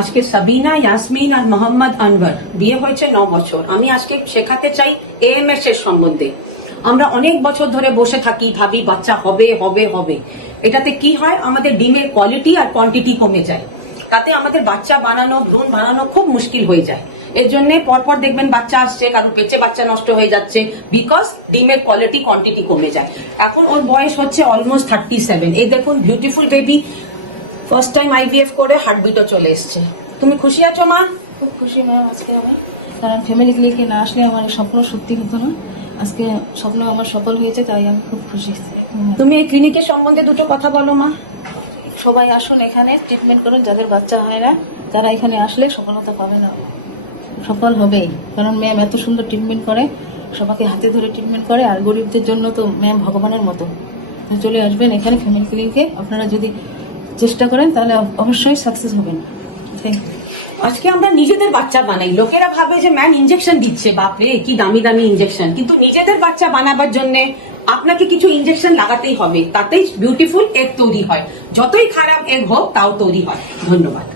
আজকে সাবিনা, ইয়াসমিন আর মোহাম্মদ আনওয়ার। বিয়ে হয়েছে ন বছর। আমি আজকে শেখাতে চাই এএমএস এর সম্বন্ধে। আমরা অনেক বছর ধরে বসে থাকি, ভাবি বাচ্চা হবে হবে হবে। এটাতে কি হয়? আমাদের ডিমের কোয়ালিটি আর কোয়ান্টিটি কমে যায়। তাতে আমাদের বাচ্চা বানানো, ভ্রূণ বানানো খুব মুশকিল হয়ে যায়। এর জন্য পরপর দেখবেন বাচ্চা আসছে কারণ পেটে বাচ্চা নষ্ট হয়ে যাচ্ছে বিকজ ডিমের কোয়ালিটি কোয়ান্টিটি কমে যায়। এখন ওর বয়স হচ্ছে অলমোস্ট থার্টি সেভেন এই দেখুন beautiful baby first time IVF করে হার্টবিটও চলে এসছে। তুমি খুশি আছো মা? খুব খুশি ম্যাম আজকে আমি। কারণ ফ্যামিলি ক্লিনিকে না আসলে আমার স্বপ্ন সত্যি হতো না। আজকে স্বপ্ন আমার সফল হয়েছে তাই আমি খুব খুশি। তুমি এই ক্লিনিকের সম্বন্ধে দুটো কথা বলো মা। সবাই আসুন এখানে ট্রিটমেন্ট করুন যাদের বাচ্চা হয় না তারা এখানে আসলে সফলতা পাবে না। সফল হবেই। কারণ ম্যাম এত সুন্দর ট্রিটমেন্ট করে সবাইকে হাতে ধরে ট্রিটমেন্ট করে আর গরিবদের জন্য তো ম্যাম ভগবানের মতো। চলে আসবেন এখানে ফ্যামিলি ক্লিনিকে আপনারা যদি চেষ্টা করেন, তাহলে অবশ্যই সাকসেস হবেন। আজকে আমরা নিজেদের বাচ্চা বানাই। লোকেরা ভাবে যে ম্যান ইনজেকশন দিচ্ছে, বাপরে, কি দামি দামি ইনজেকশন কিন্তু নিজেদের বাচ্চা বানাবার জন্য আপনাকে কিছু ইনজেকশন লাগাতেই হবে। তাতেই বিউটিফুল এগ তৈরি হয়। যতই খারাপ এগ হোক, তাও তৈরি হয়। ধন্যবাদ।